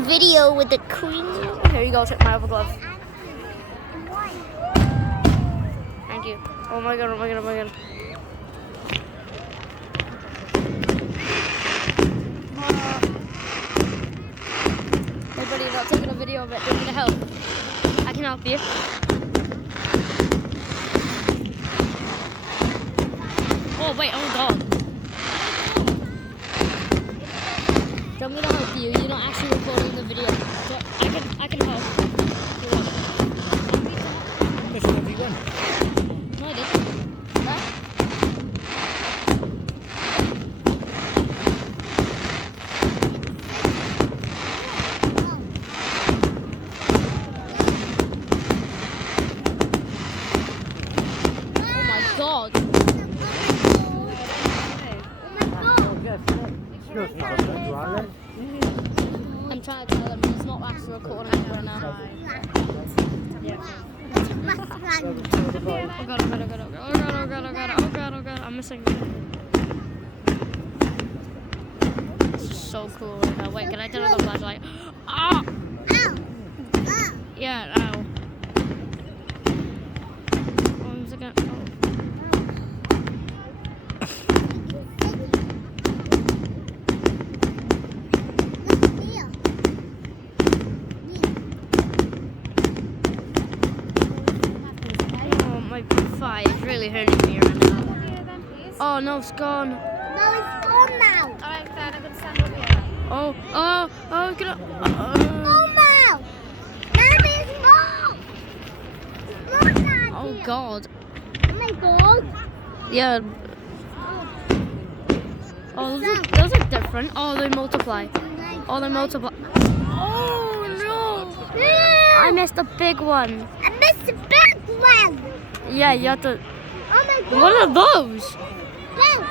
video with the queen. Here you go, take my other glove. Thank you. Oh my god, oh my god, oh my god. Hey buddy, you're not taking a video of it. Do you need help? I can help you. Oh wait, oh god. Do you want me to help you? You're not actually recording the video. So I can help. Which one have you won? No, I didn't. Huh? Oh my god. I'm trying to tell him he's not actually recording it right now. Oh god, oh god, oh god, oh god, oh god, oh god, oh god, oh god, oh god, I'm missing. This is so cool right now. Wait, can I turn on the flashlight? Ah! Yeah, ow. One second. Oh. Oh, my thigh is really hurting me right now. Oh no, it's gone. No, it's gone now. Alright, Dad, I'm gonna stand up here. Oh, it's gonna. Oh no! Daddy, it's gone. It's gone, Daddy. Oh god. Oh my god. Yeah. Oh, those are different. Oh, they multiply. Oh, they multiply. Oh no! I missed a big one. I missed the big one. Yeah, you have to. Oh my god. What are those? Go.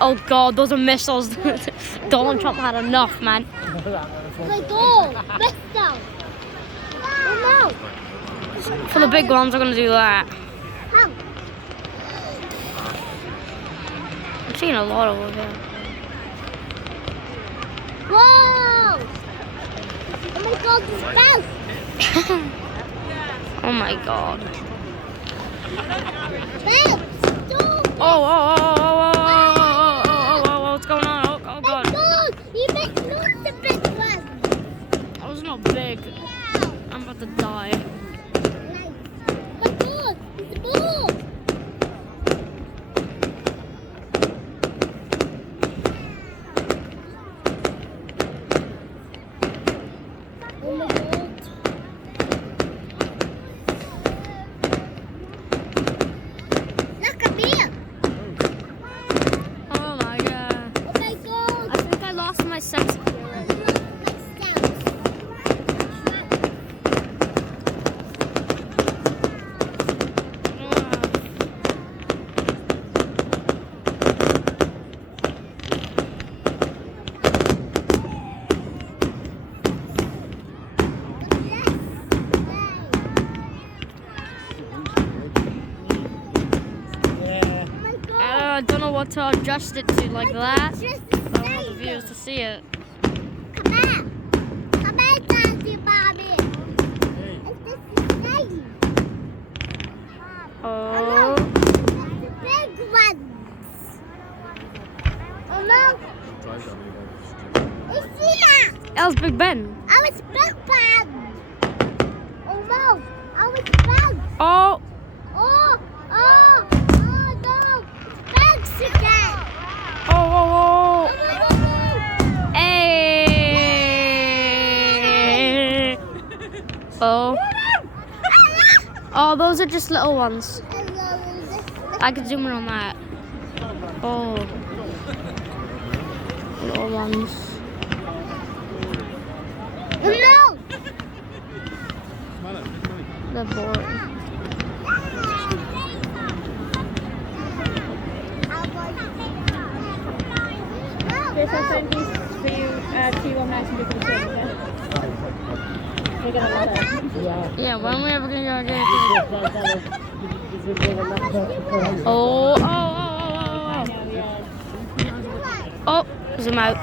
Oh god, those are missiles. Donald Trump had enough, man. Oh my god. Missed them. Oh For the big ones, I'm gonna do that. no. How? I'm seeing a lot over here. Whoa. Oh my god, it's best. Oh my god. Best. Stop. What's going on? Oh Oh god. my god. You missed lots of big ones. That was not big. I'm about to die. Oh my god. It's a ball. Oh my god. Look at me. Oh my god. Oh my god. I think I lost my sense of hearing. Yeah. I don't know what to adjust it to like that. Just I don't want the viewers to see it. come back. Come back, Daddy Bobby. It's just the same. Oh. The big ones. Oh no. It's here. That was Big Ben. I was big one. Oh no. I was big. Oh. Oh no. It's bugs again. Oh. Oh my god. Hey. Oh. Oh, those are just little ones. I could zoom in on that. Oh. Little ones. Oh no. They're boring. There's some friendlies for you, T1 Max and different things, okay? We're gonna love it. Yeah, when are we ever gonna go again? Oh. Oh, zoom out.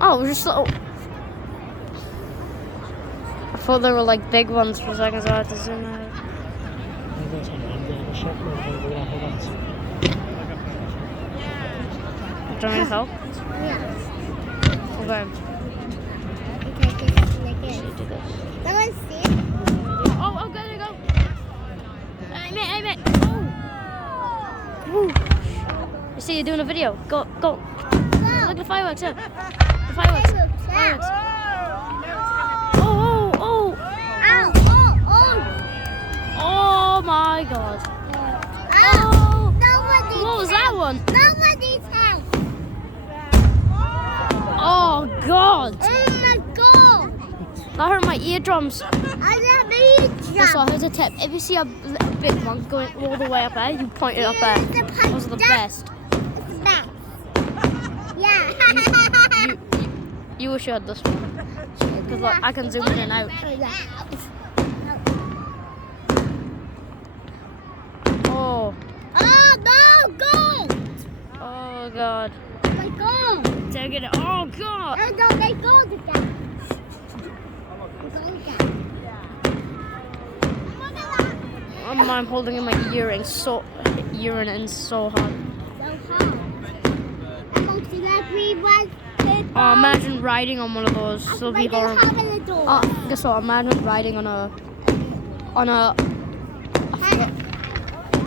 Oh, just little. thought they were like big ones for a second, so I had to zoom out. Do you want me to help? Yeah. Okay. Okay, just like it. Do this. That one's see? Oh, okay, there you go. Hey, mate. Oh. Woo. You see, you're doing a video. Go. Go. Look at the fireworks, yeah. The fireworks. Fireworks. Oh. Ow. Oh my god. Ow. Nobody's What was that one? Nobody's house. Oh god. Oh my god. That hurt my eardrums. I love you. So here's a tip. If you see a big one going all the way up there, you point it up there. Those are the best. It's the best. Yeah. You wish you had this one. Because like, I can zoom in and out. Oh. Oh no, go! Oh god. My god! Take it. Oh god. Oh no, they go again. I'm holding in my earring so hard. So hard. Amongst everyone. Oh, imagine riding on one of those. It'll be horrible. Oh, guess what? Imagine riding on a.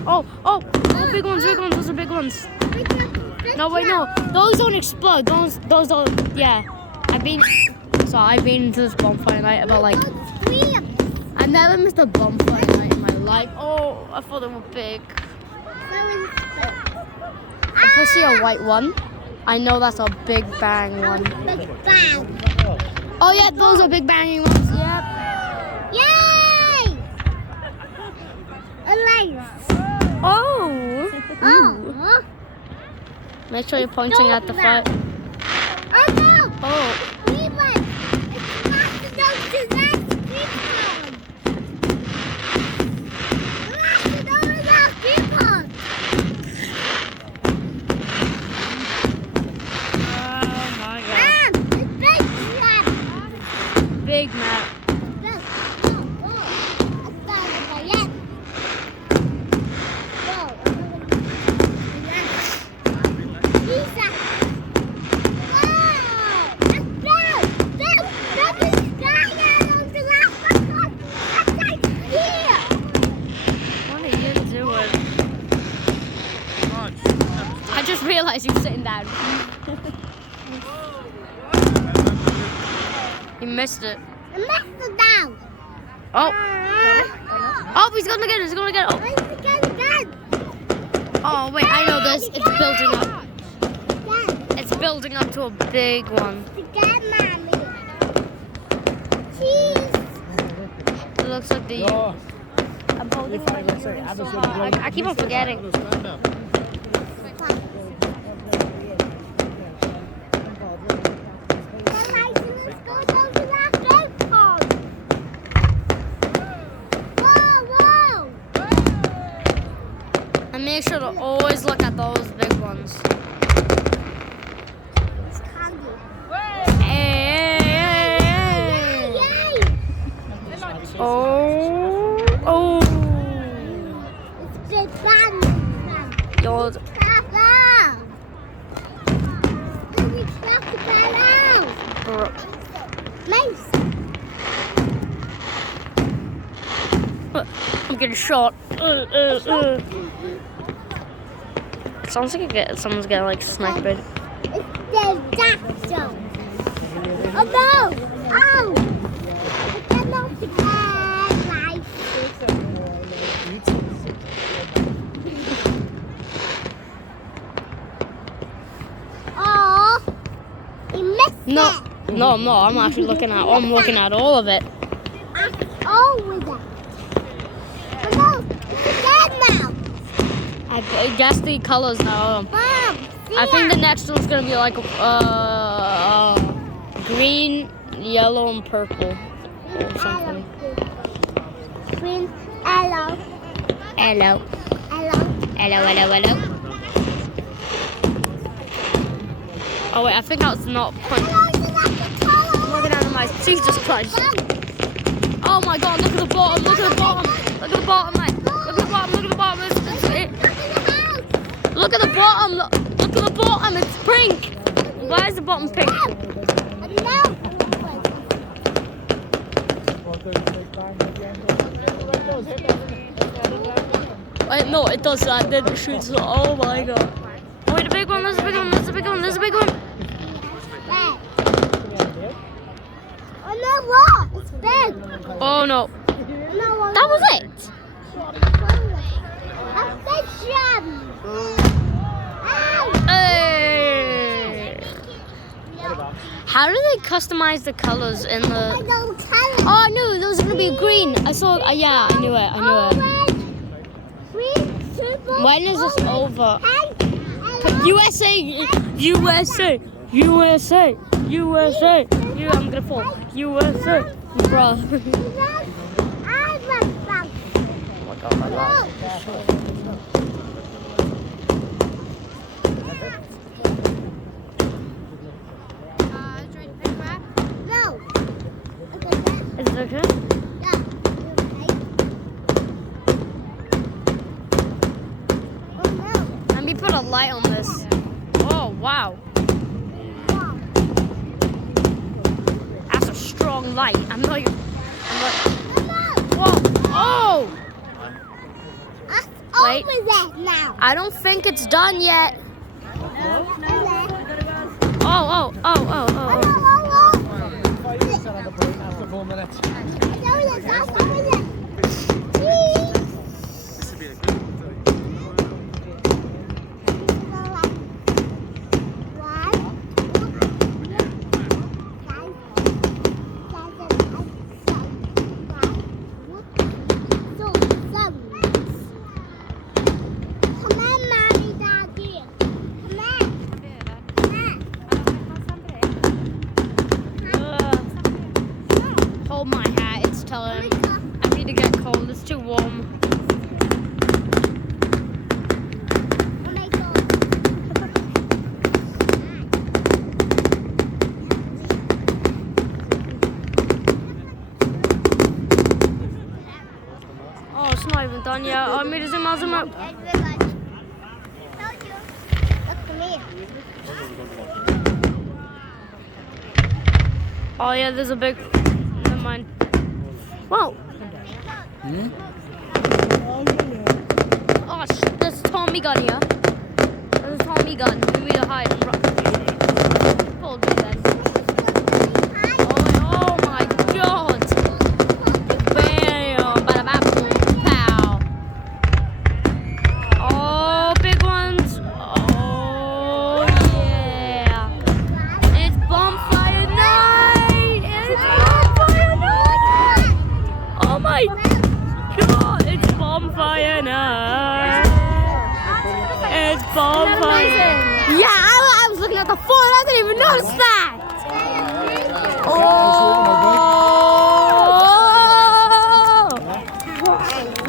Oh, big ones. Those are big ones. No, wait, no. Those don't explode. Those don't. Yeah. I've been to this bonfire night about like. I never missed a bonfire night in my life. Oh, I thought they were big. If I see a white one, I know that's a Big Bang one. Big bang. Oh yeah, those are big banging ones. Yep. Yay! A light. Oh. Oh. Make sure you're pointing at the fire. Oh no! Oh. Green one. It's not to go to that green one. It's not to go to that green one. Oh my god. It's big one. Big map. What are you doing? I just realized you were sitting down. You missed it. Oh. Oh, he's gonna get it. Oh, wait, I know this. It's building up. It's building up to a big one. It looks like the. Ja, I'm holding det är it. fan säga. Ja, men så glöm- I keep on forgetting. And make sure to always look at those big ones. Hey. Oh. Yo, bro. I'm getting shot. Sounds like someone's getting like sniped. It's the duck show. Oh no! Oh! I cannot forget life. Oh! You missed No, it. no, I'm actually looking at all of it. Oh, with that. Oh no! It's dead now. I guess the colors now. Mom, see I think ya. the next one's gonna be like green, yellow, and purple or something. Green, yellow, Hello, yellow. Oh wait, I think that's not. Hello, you like the color? I'm looking at my Jesus Christ. Mom, Oh my god, look at the bottom, look at the bottom, look at the bottom, mate. Look at the bottom, look at the bottom. Look at the bottom, look at the bottom, it's pink. Why is the bottom pink? Wait, no, it does that, then it shoots. Oh my god. Oh, wait, a big one, there's a big one, there's a big one, there's a big one. Oh no, what? It's big. Oh no. No, That was it. a fish. Hey. How do they customize the colors in I the... don't tell Oh, I knew there was going to be green. I saw, yeah, I knew it. When is this over? USA, USA, USA, USA. I'm gonna fall. USA, bro. No. Is it okay? Let me put a light on this. Oh wow, that's a strong light. I'm not. Whoa! Oh! Wait. Over there now. I don't think it's done yet. Oh! After 4 minutes. Hold my hat. It's telling. I need to get cold. It's too warm. Oh, it's not even done yet. I made it zoom out. Oh yeah, there's a big. Never mind. Whoa. Oh, there's a Tommy gun here. There's a Tommy gun. We need to hide and run. Hold me then. Oh my god. Bam. Bada bam. Pow. Oh, big ones. Oh yeah. It's bonfire night. It's bonfire night. Oh my god. It's bonfire night. It's bonfire. Yeah, I was looking at the phone. I didn't even notice that. Oh!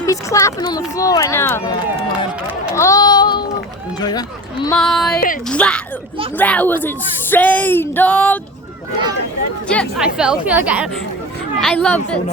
He's clapping on the floor right now. Oh Enjoy that? my! That was insane, dog. Yeah, I felt like I loved it.